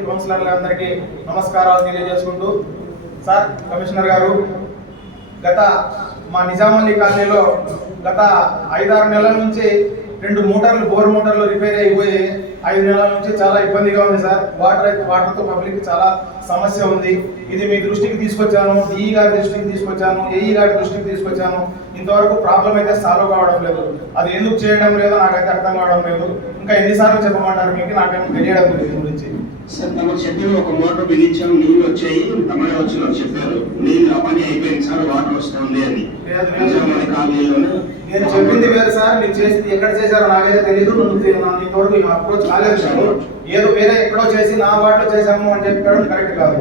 కౌన్సిలర్లందరికీ నమస్కారాలు తెలియజేసుకుంటూ sir commissioner గారు గత మా నిజామల్లి కాలనీలో గత ఐదారు నెలల నుంచి రెండు మోటార్లు బోర్ మోటార్లు రిపేర్ అయిపోయి ఐదు నెలల నుంచి చాలా ఇబ్బందిగా ఉంది సార్. వాటర్ అయితే వాటర్తో పబ్లిక్ చాలా సమస్య ఉంది. ఇది మీ దృష్టికి తీసుకొచ్చాను డిఈ గారి దృష్టికి తీసుకొచ్చాను ఏఈ గారి దృష్టికి తీసుకొచ్చాను. ఇంతవరకు ప్రాబ్లం అయితే సాల్వ్ కావడం లేదు. అది ఎందుకు చేయడం లేదో నాకైతే అర్థం కావడం లేదు. ఇంకా ఎన్నిసార్లు చెప్పమంటారు మీకు? నాకేమో తెలియడం లేదు దీని గురించి. సార్ తమకు చెప్పిన ఒక మోటార్ బిగించాం నీళ్ళు వచ్చాయి. తమనే వచ్చిన చెప్పారు. నీళ్ళు ఆ పని అయిపోయింది సార్ వాటర్ వస్తుంది అని. కాలనీలోనే నేను చెప్పింది వేరు సార్ మీరు చేసింది ఎక్కడ చేశారో నాకైతే తెలియదు నువ్వు నీ తోడు మేము అప్రోచ్ కాలేదు ఏదో వేరే ఎక్కడో చేసి నా వాటిలో చేశాము అని చెప్పడం కరెక్ట్ కాదు.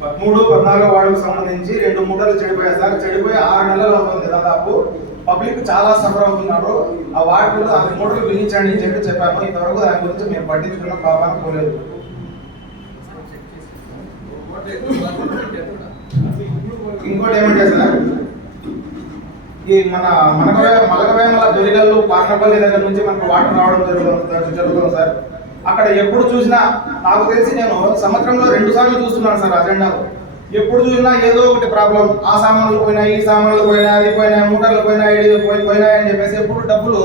పదమూడు పద్నాలుగు వార్డుకు సంబంధించి రెండు మూటలు చెడిపోయాయి సార్. చెడిపోయి ఆరు నెలలు అవుతుంది దాదాపు. పబ్లిక్ చాలా సఫర్ అవుతున్నారు. ఆ వార్డులు అది మూటలు బిగించండి అని చెప్పి చెప్పాము. ఇంతవరకు దాని గురించి మేము పట్టించుకున్న పాపాన్ని పోలేదు ఇంకోటి ఏమంటే సార్ ఈ మన మనకవే మలకవేమల దొరిగల్లు పార్నపల్లి దగ్గర నుంచి మనకు వాటర్ రావడం జరుగుతుంది జరుగుతుంది సార్. అక్కడ ఎప్పుడు చూసినా నాకు తెలిసి నేను సంవత్సరంలో రెండు సార్లు చూస్తున్నాను సార్ అజెండాలో ఎప్పుడు చూసినా ఏదో ఒకటి ప్రాబ్లం. ఆ సామాన్లు పోయినా ఈ సామాన్లు పోయినా అది పోయినా మూటలు పోయినా ఇది పోయి అని చెప్పేసి ఎప్పుడు డబ్బులు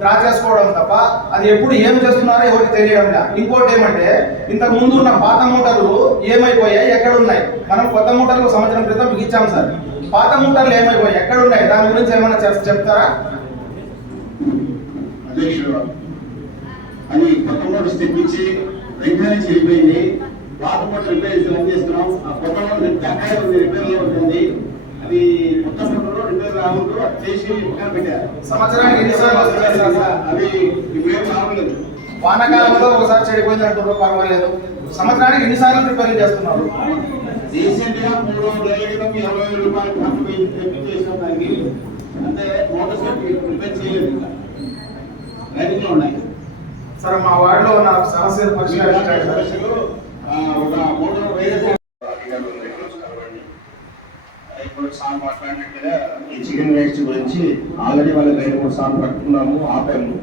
డ్రా చేసుకోవడం తప్ప అది ఎప్పుడు ఏం చేస్తున్నారో ఎవరికి తెలియడం ఇంకోటి ఏమంటే ఇంతకు ముందు ఉన్న పాత మూటలు ఏమైపోయాయి? ఎక్కడ ఉన్నాయి మనం కొత్త మూటలు సంవత్సరం క్రితం బిగించాం సార్. పాత మూటలు ఏమైపోయాయి? ఎక్కడ ఉన్నాయి దాని గురించి ఏమైనా చెప్తారా? అధ్యక్షుడు అది కొత్త మోటార్స్ తెప్పించి వెంటనే చెడిపోయింది పాత మోటార్ రిపేర్ చేస్తున్నాం ఆ మోటార్ తెప్పితే అక్కడే ఉంది రిపేర్లో ఉంటుంది అది కొత్త మోటార్ రిపేర్ రావద్దు చేసి పక్కన పెట్టారు సంవత్సరానికి ఎన్నిసార్లు వస్తున్నాయి సార్? అది ఇప్పుడేం రావట్లేదు వానాకాలంలో ఒకసారి చెడిపోయింది అంటున్నారు పర్వాలేదు. సంవత్సరానికి ఎన్నిసార్లు ప్రిపేర్ చేస్తున్నారు? రీసెంట్గా మూడు క్రితం ఇరవై వేల రూపాయలు ఖర్చు తెప్పించేసిన దానికి అంటే మోటార్స్ రిపేర్ చేయలేదు ఇంకా. రైతులు ఉన్నాయి. సార్ మా వార్డులో ఉన్న సమస్యలు పరిష్కరించండి సార్ సమస్యలు ఆ, ఒక మోటార్ వేరే ఇప్పుడు సార్ మాట్లాడినట్టుగా ఈ చికెన్ వేస్ట్ గురించి ఆల్రెడీ వాళ్ళకి ఐదు మూడు సార్లు కట్టుకున్నాము ఆపాము.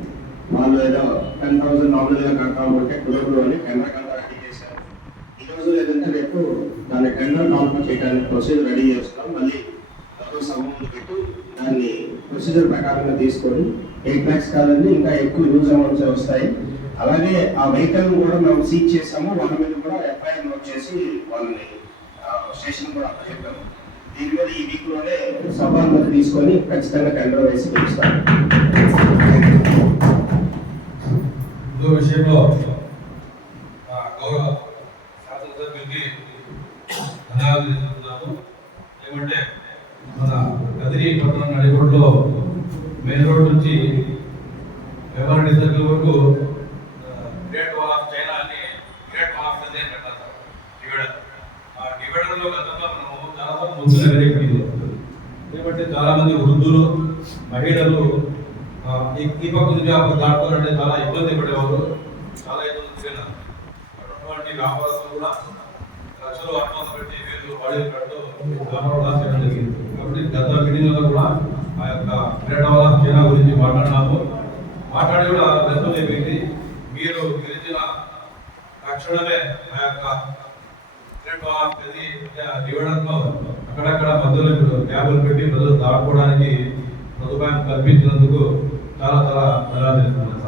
వాళ్ళు ఏదో టెన్ థౌసండ్ నార్మల్గా గా కట్టాము అంటే కుదురులో టెండర్ కంటే రెడీ చేశారు. ఈ రోజు ఏదంటే రేపు దాన్ని టెండర్ కాన్ఫర్ చేయడానికి ప్రొసీజర్ రెడీ చేస్తున్నాం మళ్ళీ డబ్బు పెట్టి దాన్ని ప్రొసీజర్ ప్రకారంగా తీసుకొని ఎయిట్ ల్యాక్స్ కాదండి ఇంకా ఎక్కువ యూజ్ అమౌంట్స్ వస్తాయి. అలాగే ఆ వెహికల్ కూడా మేము సీజ్ చేసాము వాళ్ళ మీద కూడా ఎఫ్ఐఆర్ నోట్ చేసి వాళ్ళని స్టేషన్ కూడా అప్పచెప్పాము. దీని మీద ఈ వీక్లోనే తీసుకొని ఖచ్చితంగా టెండర్ వేసి పిలుస్తాను ఇంకో విషయంలో గౌరవ శాసనసభ్యులకి ధన్యవాదాలు తెలుపుతున్నాము. ఏమంటే మన కదిరి పట్టణం నడిగొడ్లో మెయిన్ రోడ్ నుంచి వ్యవహార సర్కిల్ వరకు గ్రేట్ వాల్ ఆఫ్ చైనా అని గ్రేట్ వాల్ ఆఫ్ చైనా కట్టారు డివైడర్ ఆ డివైడర్లో గతంలో మనము చాలా ముందు నగరేపటిలో చాలామంది వృద్ధులు మహిళలు ఈ పక్క నుంచి ఆ దాటుకోవాలంటే చాలా ఇబ్బంది పడేవారు చాలా ఇబ్బంది తిరిగినారు అటువంటి వ్యాపారస్తులు కూడా లక్షలు అడ్వాన్స్ పెట్టి వీళ్ళు పడి కట్టు వ్యాపారం చేయడం జరిగింది. కాబట్టి గత మీటింగ్లో కూడా ఆ యొక్క పర్యటన చైనా గురించి మాట్లాడినాము. మాట్లాడి కూడా వ్యర్థం అయిపోయింది. మీరు గిరిజన తక్షణమే ఆ యొక్క అక్కడక్కడ మధ్యలో ఇప్పుడు ట్యాబ్లు పెట్టి ప్రజలు దాటుకోవడానికి సదుపాయం కల్పించినందుకు చాలా చాలా ధన్యవాదాలు